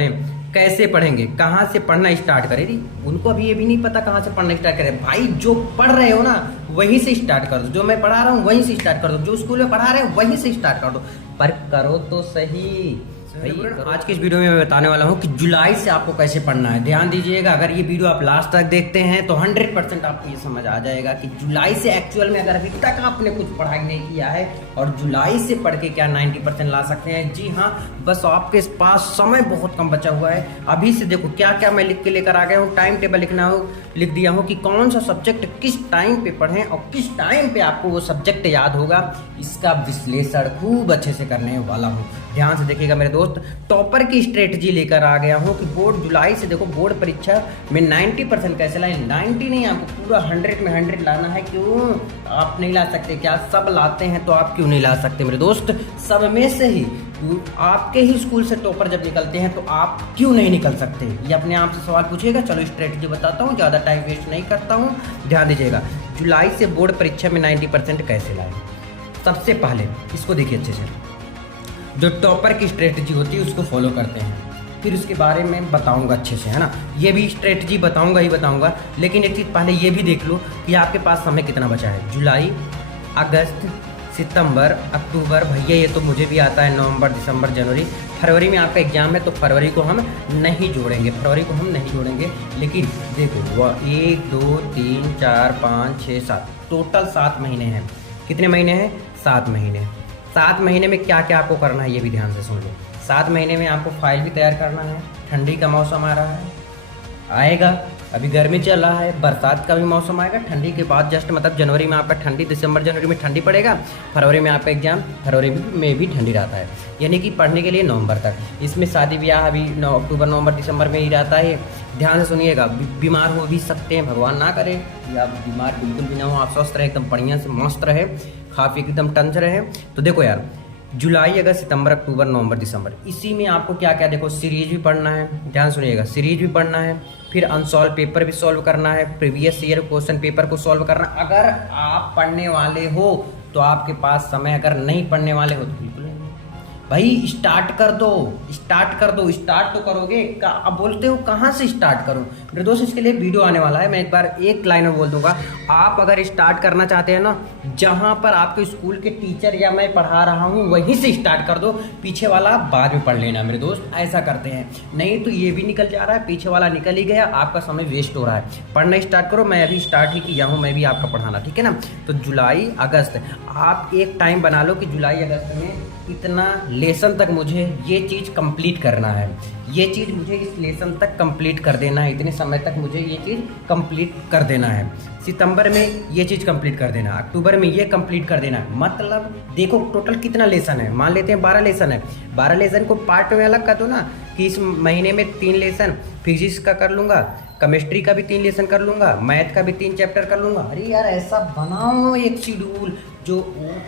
हैं कैसे पढ़ेंगे, कहाँ से पढ़ना स्टार्ट करें। उनको अभी ये भी नहीं पता कहाँ से पढ़ना स्टार्ट करें। भाई जो पढ़ रहे हो ना वहीं से स्टार्ट कर दो, जो मैं पढ़ा रहा हूँ वहीं से स्टार्ट कर दो, जो स्कूल में पढ़ा रहे हैं वहीं से स्टार्ट कर दो, पर करो तो सही। भाई आज की इस वीडियो में मैं बताने वाला हूँ कि जुलाई से आपको कैसे पढ़ना है। ध्यान दीजिएगा, अगर ये वीडियो आप लास्ट तक देखते हैं तो 100% आपको ये समझ आ जाएगा कि जुलाई से एक्चुअल में अगर अभी तक आपने कुछ पढ़ाई नहीं किया है और जुलाई से पढ़ के क्या 90% ला सकते हैं। जी हाँ, बस आपके पास समय बहुत कम बचा हुआ है। अभी से देखो क्या क्या मैं लिख के लेकर आ गया हूँ। टाइम टेबल लिख दिया हूँ कि कौन सा सब्जेक्ट किस टाइम पे पढ़ें और किस टाइम पे आपको वो सब्जेक्ट याद होगा। इसका विश्लेषण खूब अच्छे से करने वाला हूँ। ध्यान से देखिएगा मेरे दोस्त, टॉपर की स्ट्रेटजी लेकर आ गया हूँ कि बोर्ड जुलाई से देखो बोर्ड परीक्षा में 90% कैसे लाए। 90 नहीं, आपको पूरा 100 में 100 लाना है। क्यों आप नहीं ला सकते? क्या सब लाते हैं तो आप क्यों नहीं ला सकते मेरे दोस्त? सब में से ही आपके ही स्कूल से टॉपर जब निकलते हैं तो आप क्यों नहीं निकल सकते? ये अपने आप से सवाल पूछिएगा। चलो स्ट्रेटजी बताता हूँ, ज़्यादा टाइम वेस्ट नहीं करता हूँ। ध्यान दीजिएगा, जुलाई से बोर्ड परीक्षा में 90% कैसे लाए। सबसे पहले इसको देखिए अच्छे से, जो टॉपर की स्ट्रेटजी होती है उसको फॉलो करते हैं। फिर उसके बारे में बताऊंगा अच्छे से, है ना। ये भी स्ट्रेटजी बताऊंगा ही बताऊंगा, लेकिन एक चीज़ पहले ये भी देख लो कि आपके पास समय कितना बचा है। जुलाई, अगस्त, सितंबर, अक्टूबर, भैया ये तो मुझे भी आता है, नवंबर, दिसंबर, जनवरी, फरवरी में आपका एग्जाम है तो फरवरी को हम नहीं जोड़ेंगे। लेकिन देखो 1 2 3 4 5 6 7 टोटल 7 महीने हैं। कितने महीने हैं? 7 महीने। 7 महीने में क्या क्या आपको करना है ये भी ध्यान से सुन लो। 7 महीने में आपको फाइल भी तैयार करना है। ठंडी का मौसम आ रहा है, आएगा, अभी गर्मी चल रहा है, बरसात का भी मौसम आएगा। ठंडी के बाद जस्ट मतलब जनवरी में आपका ठंडी, दिसंबर जनवरी में ठंडी पड़ेगा, फरवरी में आपका एग्जाम, फरवरी में भी ठंडी रहता है, यानी कि पढ़ने के लिए नवंबर तक। इसमें शादी ब्याह अभी अक्टूबर नवंबर दिसंबर में ही रहता है। ध्यान से सुनिएगा, बीमार हो भी सकते हैं, भगवान ना करे कि आप बीमार बिल्कुल भी ना हो, आप स्वस्थ रहे, एकदम बढ़िया से मस्त रहे, खा पी एकदम टंच रहे। तो देखो यार, जुलाई, अगस्त, सितंबर, अक्टूबर, नवंबर, दिसंबर, इसी में आपको क्या क्या देखो, सीरीज भी पढ़ना है। ध्यान सुनिएगा, सीरीज भी पढ़ना है, फिर अनसॉल्व पेपर भी सॉल्व करना है, प्रीवियस ईयर क्वेश्चन पेपर को सॉल्व करना। अगर आप पढ़ने वाले हो तो आपके पास समय, अगर नहीं पढ़ने वाले हो तो बिल्कुल नहीं। भाई स्टार्ट तो करोगे। अब बोलते हो कहाँ से स्टार्ट करूँ? मेरे दोस्त इसके लिए वीडियो आने वाला है, मैं एक बार एक लाइन में बोल दूंगा। आप अगर स्टार्ट करना चाहते हैं ना, जहाँ पर आपके स्कूल के टीचर या मैं पढ़ा रहा हूँ वहीं से स्टार्ट कर दो, पीछे वाला बाद में पढ़ लेना मेरे दोस्त। ऐसा करते हैं, नहीं तो ये भी निकल जा रहा है, पीछे वाला निकल ही गया, आपका समय वेस्ट हो रहा है। पढ़ना स्टार्ट करो, मैं अभी स्टार्ट ही किया हूँ, मैं भी आपका पढ़ाना, ठीक है ना। तो जुलाई अगस्त आप एक टाइम बना लो कि जुलाई अगस्त में इतना लेसन तक मुझे ये चीज़ कंप्लीट करना है, ये चीज़ मुझे इस लेसन तक कंप्लीट कर देना है, इतने समय तक मुझे ये चीज़ कंप्लीट कर देना है। सितंबर में ये चीज़ कंप्लीट कर देना, अक्टूबर में ये कंप्लीट कर देना। मतलब देखो टोटल कितना लेसन है, मान लेते हैं 12 लेसन है। 12 लेसन को पार्ट में अलग कर दो ना, कि इस महीने में 3 लेसन फिजिक्स का कर लूँगा, केमिस्ट्री का भी 3 लेसन कर लूँगा, मैथ का भी 3 चैप्टर कर लूँगा। अरे यार ऐसा बनाओ एक शेड्यूल जो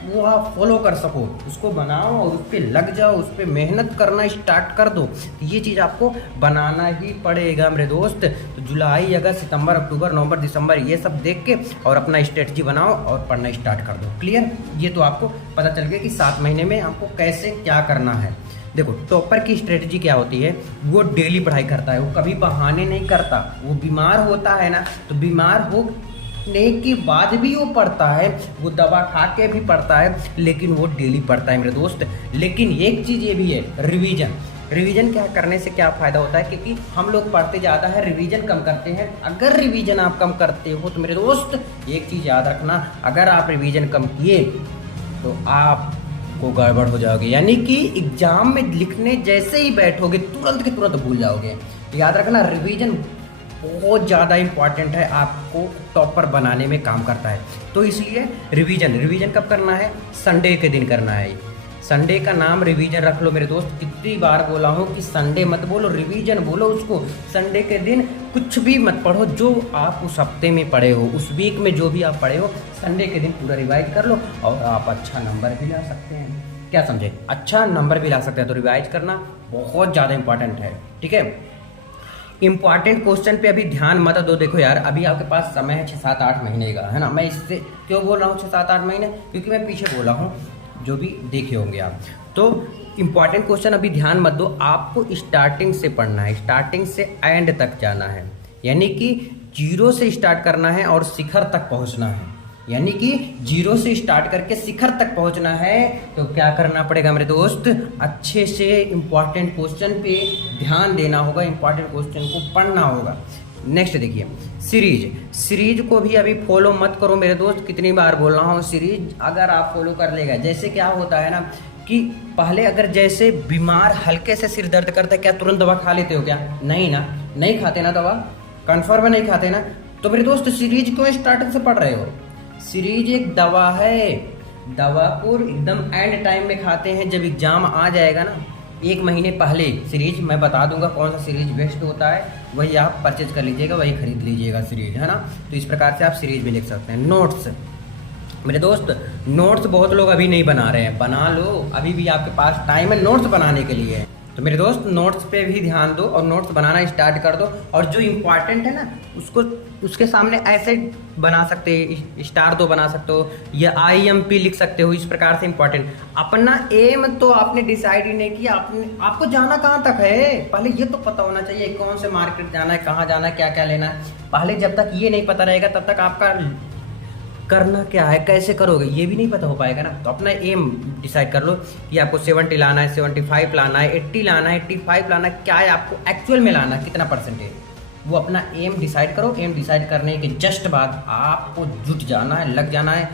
वो आप फॉलो कर सको, उसको बनाओ और उस पर लग जाओ, उस पर मेहनत करना स्टार्ट कर दो। तो ये चीज़ आपको बनाना ही पड़ेगा मेरे दोस्त। तो जुलाई, अगस्त, सितंबर, अक्टूबर, नवंबर, दिसंबर ये सब देख के और अपना स्ट्रेटजी बनाओ और पढ़ना स्टार्ट कर दो। क्लियर? ये तो आपको पता चल गया कि 7 महीने में आपको कैसे क्या करना है। देखो टॉपर की स्ट्रेटजी क्या होती है, वो डेली पढ़ाई करता है, वो कभी बहाने नहीं करता। वो बीमार होता है ना, तो बीमार होने के बाद भी वो पढ़ता है, वो दवा खा के भी पढ़ता है, लेकिन वो डेली पढ़ता है मेरे दोस्त। लेकिन एक चीज़ ये भी है, रिवीजन क्या करने से क्या फ़ायदा होता है, क्योंकि हम लोग पढ़ते ज़्यादा है, रिवीजन कम करते हैं। अगर रिवीजन आप कम करते हो तो मेरे दोस्त एक चीज़ याद रखना, अगर आप रिवीजन कम किए तो आप को गड़बड़ हो जाओगे, यानी कि एग्जाम में लिखने जैसे ही बैठोगे तुरंत के तुरंत भूल जाओगे। याद रखना, रिवीजन बहुत ज़्यादा इंपॉर्टेंट है, आपको टॉपर बनाने में काम करता है। तो इसलिए रिवीजन कब करना है? संडे के दिन करना है। संडे का नाम रिवीजन रख लो मेरे दोस्त। कितनी बार बोला हूँ कि संडे मत बोलो, रिवीजन बोलो उसको। संडे के दिन कुछ भी मत पढ़ो, जो आप उस हफ्ते में पढ़े हो, उस वीक में जो भी आप पढ़े हो, संडे के दिन पूरा रिवाइज कर लो और आप अच्छा नंबर भी ला सकते हैं। क्या समझे? अच्छा नंबर भी ला सकते हैं। तो रिवाइज करना बहुत ज़्यादा इंपॉर्टेंट है, ठीक है। इंपॉर्टेंट क्वेश्चन पे अभी ध्यान मत दो। देखो यार, अभी आपके पास समय है 6-7-8 महीने का, है ना। मैं इससे क्यों बोल रहा हूँ 6-7-8 महीने? क्योंकि मैं पीछे बोला हूँ, जो भी देखे होंगे आप। तो इम्पॉर्टेंट क्वेश्चन अभी ध्यान मत दो, आपको स्टार्टिंग से पढ़ना है, स्टार्टिंग से एंड तक जाना है, यानी कि जीरो से स्टार्ट करना है और शिखर तक पहुंचना है, यानी कि जीरो से स्टार्ट करके शिखर तक पहुंचना है। तो क्या करना पड़ेगा मेरे दोस्त, अच्छे से इम्पॉर्टेंट क्वेश्चन पे ध्यान देना होगा, इम्पॉर्टेंट क्वेश्चन को पढ़ना होगा। नेक्स्ट देखिए, सीरीज को भी अभी फॉलो मत करो मेरे दोस्त, कितनी बार बोल रहा हूँ, सीरीज अगर आप फॉलो कर लेगा, जैसे क्या होता है ना कि पहले अगर जैसे बीमार हल्के से सिर दर्द करता है, क्या तुरंत दवा खा लेते हो क्या? नहीं ना, नहीं खाते ना दवा, कन्फर्म नहीं खाते ना। तो मेरे दोस्त सीरीज क्यों स्टार्टिंग से पढ़ रहे हो? सीरीज एक दवा है, दवा को एकदम एंड टाइम में खाते हैं, जब एग्जाम आ जाएगा ना 1 महीने पहले सीरीज मैं बता दूंगा कौन सा सीरीज बेस्ट होता है, वही आप परचेज कर लीजिएगा, वही खरीद लीजिएगा सीरीज, है ना। तो इस प्रकार से आप सीरीज भी लिख सकते हैं। नोट्स मेरे दोस्त, नोट्स बहुत लोग अभी नहीं बना रहे हैं, बना लो, अभी भी आपके पास टाइम है नोट्स बनाने के लिए। तो मेरे दोस्त नोट्स पे भी ध्यान दो और नोट्स बनाना स्टार्ट कर दो, और जो इम्पॉर्टेंट है ना उसको उसके सामने ऐसे बना सकते हो, स्टार 2 बना सकते हो या IMP लिख सकते हो, इस प्रकार से इम्पॉर्टेंट। अपना एम तो आपने डिसाइड ही नहीं किया, आपको जाना कहाँ तक है, पहले ये तो पता होना चाहिए, कौन से मार्केट जाना है, कहाँ जाना है, क्या क्या लेना है। पहले जब तक ये नहीं पता रहेगा तब तक आपका करना क्या है, कैसे करोगे, ये भी नहीं पता हो पाएगा ना। तो अपना एम डिसाइड कर लो कि आपको 70 लाना है, 75 लाना है, 80 लाना है, 85 लाना है, क्या है आपको एक्चुअल में लाना है, कितना परसेंटेज, वो अपना एम डिसाइड करो। एम डिसाइड करने के जस्ट बाद आपको जुट जाना है, लग जाना है।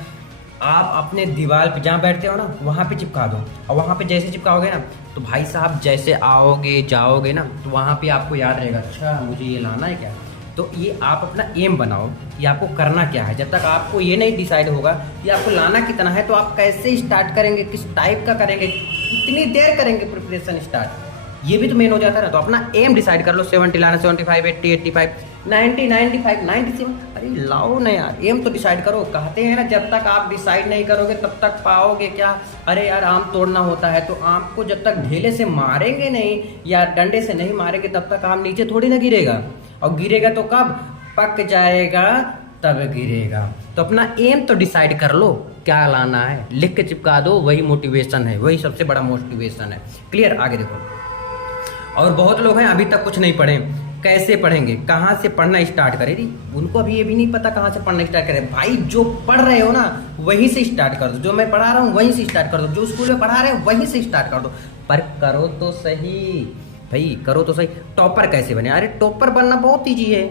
आप अपने दीवार पे जहाँ बैठते हो ना वहाँ पे चिपका दो, और वहाँ पे जैसे चिपकाओगे ना तो भाई साहब जैसे आओगे जाओगे ना तो वहाँ पे आपको याद रहेगा, अच्छा मुझे ये लाना है क्या। तो ये आप अपना एम बनाओ कि आपको करना क्या है। जब तक आपको ये नहीं डिसाइड होगा कि आपको लाना कितना है, तो आप कैसे स्टार्ट करेंगे, किस टाइप का करेंगे, कितनी देर करेंगे प्रिपरेशन स्टार्ट, ये भी तो मेन हो जाता है ना। तो अपना एम डिसाइड कर लो, 70 लाना, 75, 80, 85, 90, 95, 97, अरे लाओ ना यार, एम तो डिसाइड करो। कहते हैं ना जब तक आप डिसाइड नहीं करोगे तब तक पाओगे क्या। अरे यार आम तोड़ना होता है तो आम को जब तक ढेले से मारेंगे नहीं या डंडे से नहीं मारेंगे तब तक आम नीचे थोड़ी ना गिरेगा, और गिरेगा तो कब, पक जाएगा तब गिरेगा। तो अपना एम तो डिसाइड कर लो क्या लाना है, लिख के चिपका दो, वही मोटिवेशन है, वही सबसे बड़ा मोटिवेशन है। क्लियर, आगे देखो। और बहुत लोग हैं अभी तक कुछ नहीं पढ़े, कैसे पढ़ेंगे, कहाँ से पढ़ना स्टार्ट करें, उनको अभी ये भी नहीं पता कहाँ से पढ़ना स्टार्ट करें। भाई जो पढ़ रहे हो ना वहीं से स्टार्ट कर दो, जो मैं पढ़ा रहा हूँ वहीं से स्टार्ट कर दो, जो स्कूल में पढ़ा रहे हो वहीं से स्टार्ट कर दो, पर करो तो सही भाई, करो तो सही। टॉपर कैसे बने, अरे टॉपर बनना बहुत ईजी है।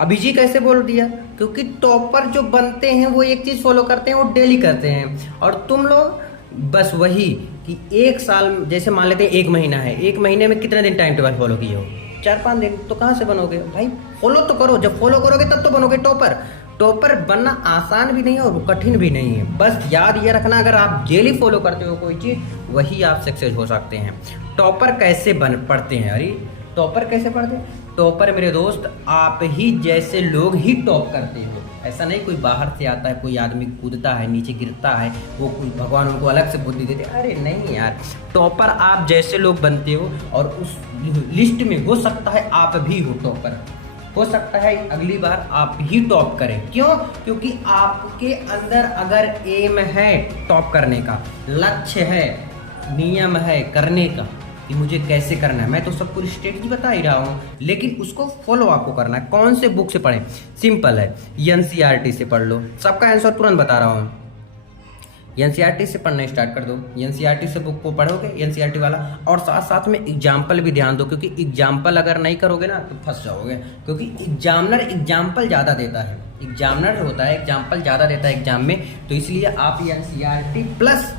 अभी जी कैसे बोल दिया, क्योंकि टॉपर जो बनते हैं वो एक चीज़ फॉलो करते हैं, वो डेली करते हैं, और तुम लोग बस वही कि 1 साल, जैसे मान लेते हैं 1 महीना है, 1 महीने में कितने दिन टाइम टेबल फॉलो किए हो, 4-5 दिन, तो कहाँ से बनोगे भाई। फॉलो तो करो, जब फॉलो करोगे तब तो बनोगे टॉपर। टॉपर बनना आसान भी नहीं है और कठिन भी नहीं है, बस याद ये रखना अगर आप डेली फॉलो करते हो कोई चीज़ वही आप सक्सेस हो सकते हैं। टॉपर कैसे बन पढ़ते हैं, अरे टॉपर कैसे पढ़ते हैं, टॉपर मेरे दोस्त आप ही जैसे लोग ही टॉप करते हो। ऐसा नहीं कोई बाहर से आता है, कोई आदमी कूदता है नीचे गिरता है, वो भगवान उनको अलग से बुद्धि देते, अरे नहीं यार, टॉपर आप जैसे लोग बनते हो, और उस लिस्ट में हो सकता है आप भी हो टॉपर, हो सकता है अगली बार आप ही टॉप करें। क्यों? क्योंकि आपके अंदर अगर एम है टॉप करने का, लक्ष्य है, नियम है करने का कि मुझे कैसे करना है, मैं तो सबको स्ट्रेटजी बता ही रहा हूँ, लेकिन उसको फॉलो आपको करना है। कौन से बुक से पढ़ें, सिंपल है, NCERT से पढ़ लो, सबका आंसर तुरंत बता रहा हूँ। NCERT से पढ़ना स्टार्ट कर दो, NCERT से बुक को पढ़ोगे, NCERT वाला, और साथ साथ में एग्जाम्पल भी ध्यान दो, क्योंकि एग्जाम्पल अगर नहीं करोगे ना तो फंस जाओगे, क्योंकि एग्जामिनर एग्जाम्पल ज़्यादा देता है, एग्जामिनर होता है एग्जाम्पल ज़्यादा देता है एग्जाम में, तो इसलिए आप NCERT प्लस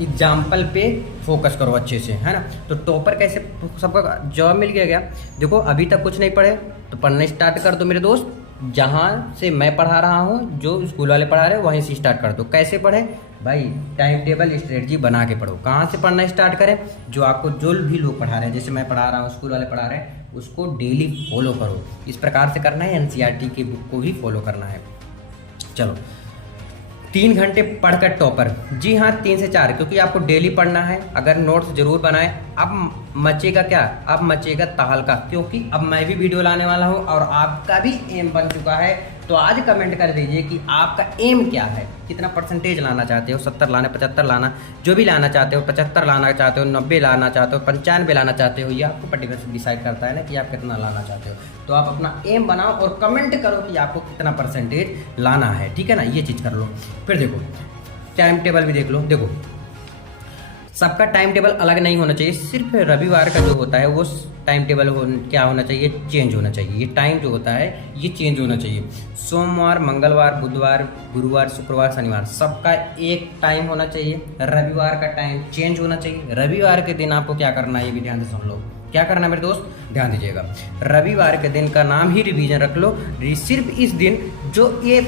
एग्जाम्पल पे फोकस करो अच्छे से, है ना। तो टॉपर कैसे, सबका जॉब मिल गया क्या। देखो अभी तक कुछ नहीं पढ़े तो पढ़ना स्टार्ट कर दो मेरे दोस्त, जहाँ से मैं पढ़ा रहा हूँ, जो स्कूल वाले पढ़ा रहे हैं वहीं से स्टार्ट कर दो। कैसे पढ़े भाई, टाइम टेबल स्ट्रेटजी बना के पढ़ो। कहाँ से पढ़ना स्टार्ट करें, जो आपको जो भी लोग पढ़ा रहे हैं, जैसे मैं पढ़ा रहा हूँ, स्कूल वाले पढ़ा रहे हैं, उसको डेली फॉलो करो। इस प्रकार से करना है, NCERT की बुक को भी फॉलो करना है। चलो 3 घंटे पढ़कर टॉपर, जी हाँ 3 से 4, क्योंकि आपको डेली पढ़ना है। अगर नोट्स जरूर बनाएं। अब मचेगा क्या, अब मचेगा तहलका, क्योंकि अब मैं भी वीडियो लाने वाला हूँ और आपका भी एम बन चुका है। तो आज कमेंट कर दीजिए कि आपका एम क्या है, कितना परसेंटेज लाना चाहते हो, 70 लाना, 75 लाना, जो भी लाना चाहते हो, 75 लाना चाहते हो, 90 लाना चाहते हो, 95 लाना चाहते हो, ये आपको पर्टिकुलर डिसाइड करता है ना कि आप कितना लाना चाहते हो। तो आप अपना एम बनाओ और कमेंट करो कि आपको कितना परसेंटेज लाना है, ठीक है ना, ये चीज़ कर लो। फिर देखो टाइम टेबल भी देख लो। देखो सबका टाइम टेबल अलग नहीं होना चाहिए, सिर्फ रविवार का जो होता है वो टाइम टेबल क्या होना चाहिए, चेंज होना चाहिए। ये टाइम जो होता है ये चेंज होना चाहिए। सोमवार, मंगलवार, बुधवार, गुरुवार, शुक्रवार, शनिवार सबका एक टाइम होना चाहिए। रविवार का टाइम चेंज होना चाहिए। रविवार के दिन आपको क्या करना है ये भी ध्यान से सुन लो। क्या करना है मेरे दोस्त, ध्यान दीजिएगा। रविवार के दिन का नाम ही रिवीजन रख लो। सिर्फ इस दिन जो ये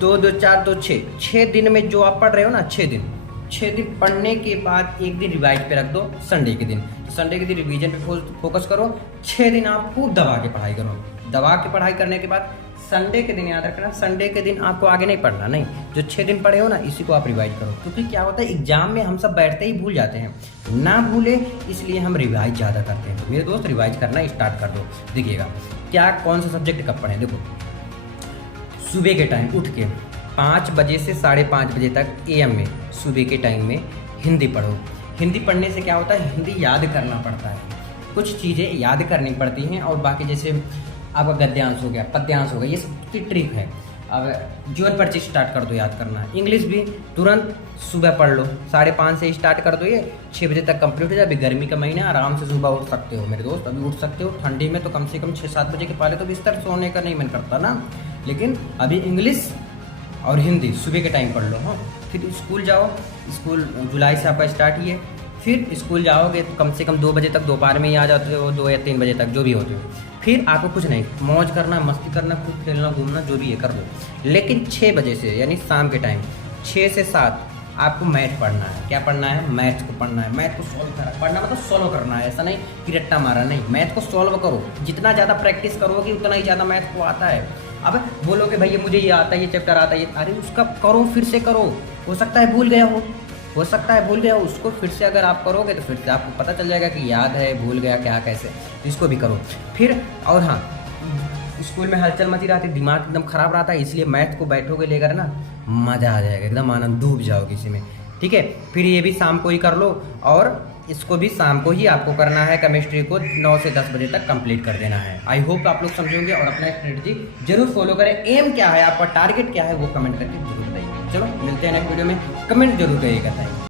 2 2 4 2 6 दिन में जो आप पढ़ रहे हो ना, 6 दिन पढ़ने के बाद एक दिन रिवाइज पे रख दो, संडे के दिन। तो संडे के दिन रिवीजन पे फोकस करो। 6 दिन आप खूब दबा के पढ़ाई करो। दबा के पढ़ाई करने के बाद संडे के दिन याद रखना, संडे के दिन आपको आगे नहीं पढ़ना, नहीं, जो 6 दिन पढ़े हो ना इसी को आप रिवाइज करो। क्योंकि क्या होता है एग्जाम में हम सब बैठते ही भूल जाते हैं, ना भूले इसलिए हम रिवाइज ज़्यादा करते हैं। मेरे दोस्त रिवाइज करना स्टार्ट कर दो। देखिएगा क्या कौन सा सब्जेक्ट कब पढ़ें। देखो सुबह के टाइम उठ के 5 बजे से 5:30 बजे तक AM में सुबह के टाइम में हिंदी पढ़ो। हिंदी पढ़ने से क्या होता है, हिंदी याद करना पड़ता है, कुछ चीज़ें याद करनी पड़ती हैं। और बाकी जैसे आपका गद्यांश हो गया, पद्यांश हो गया, ये सब की ट्रिक है। अब जीवन परिचय स्टार्ट कर दो याद करना। इंग्लिश भी तुरंत सुबह पढ़ लो, 5:30 से स्टार्ट कर दो, ये 6 बजे तक कंप्लीट हो जाए। अभी गर्मी का महीना आराम से सुबह उठ सकते हो मेरे दोस्त, अभी उठ सकते हो। ठंडी में तो कम से कम 6-7 बजे के पहले तो बिस्तर सोने का नहीं मन करता ना, लेकिन अभी इंग्लिश और हिंदी सुबह के टाइम पढ़ लो। हाँ, फिर स्कूल जाओ। स्कूल जुलाई से आपका स्टार्ट ही है। फिर स्कूल जाओगे तो कम से कम 2 बजे तक, दोपहर में ही आ जाते हो, 2 या 3 बजे तक जो भी होते हो। फिर आपको कुछ नहीं, मौज करना, मस्ती करना, खूब खेलना, घूमना, जो भी है कर दो। लेकिन 6 बजे से यानी शाम के टाइम 6 से 7 आपको मैथ पढ़ना है। क्या पढ़ना है, मैथ को पढ़ना है। मैथ को सॉल्व करना, पढ़ना मतलब सॉल्व करना है, ऐसा नहीं कि रट्टा मारा, नहीं, मैथ को सॉल्व करो। जितना ज़्यादा प्रैक्टिस करोगे उतना ही ज़्यादा मैथ को आता है। अब बोलोगे भैया मुझे ये आता है, ये चैप्टर आता है, अरे उसका करो, फिर से करो। हो सकता है भूल गया हो सकता है भूल गया हो, उसको फिर से अगर आप करोगे तो फिर से आपको पता चल जाएगा कि याद है, भूल गया क्या कैसे, इसको भी करो फिर। और हाँ, स्कूल में हलचल मची रहती, दिमाग एकदम खराब रहता है, इसलिए मैथ को बैठोगे लेकर ना मज़ा आ जाएगा, एकदम आनंद, डूब जाओगे इसी में, ठीक है। फिर ये भी शाम को ही कर लो और इसको भी शाम को ही आपको करना है। केमिस्ट्री को 9 से 10 बजे तक कंप्लीट कर देना है। आई होप आप लोग समझेंगे और अपना स्ट्रेटजी जरूर फॉलो करें। एम क्या है, आपका टारगेट क्या है, वो कमेंट करके जरूर बताइए। चलो मिलते हैं नेक्स्ट वीडियो में, कमेंट जरूर करिएगा।